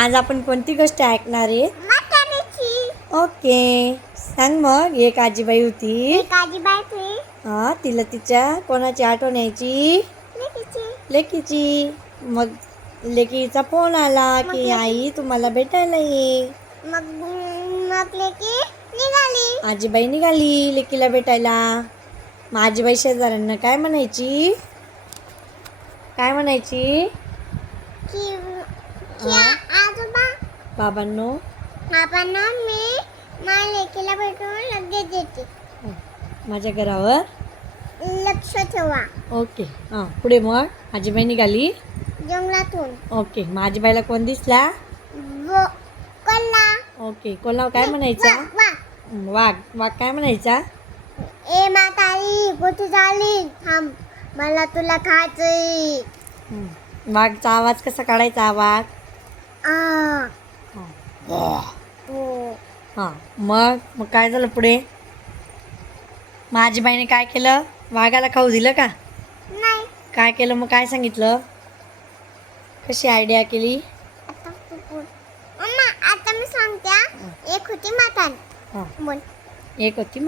आज आपण कोणती गोष्ट ऐकणार आहे? म्हातारीची. ओके, सांग मग. एक आजीबाई होती. एक आजीबाई होती. हा, तिला तिच्या कोणाची आठवण यायची? लेकीची. लेकीची. मग लेकीचा फोन आला की आई तुम्हाला भेटायला ये. मग मग लेकी निघाली. आजीबाई निघाली लेकीला भेटायला. मग आजीबाई शेजाऱ्यांना काय म्हणायची? काय म्हणायची? की आजोबा बाबांनो, बाबांना मी माझ्या लेकीला भेटून लगेच देते. माझ्या घरावर लक्ष ठेवा. ओके. हां, पुढे मग आजीबाई निघाली. जंगलातून ओके, मग आजीबाईला कोण दिसला? कल्ला. ओके, कोणाला काय म्हणायचा? वाघ. वाघ काय म्हणायचा? ए म्हातारी कुठे झाली? थांब, मला तुला खायचंय. वाघचा आवाज कसा काढायचा? वाघ. हां, मग काय झालं पुढे? मग आजीबाईने काय केलं? वाघाला खाऊ दिलं का? नाही. काय केलं मग? काय सांगितलं? कशी आयडिया केली? मम्मा आता मी सांगते. एक होती म्हातारी. हां, बोल. एक होती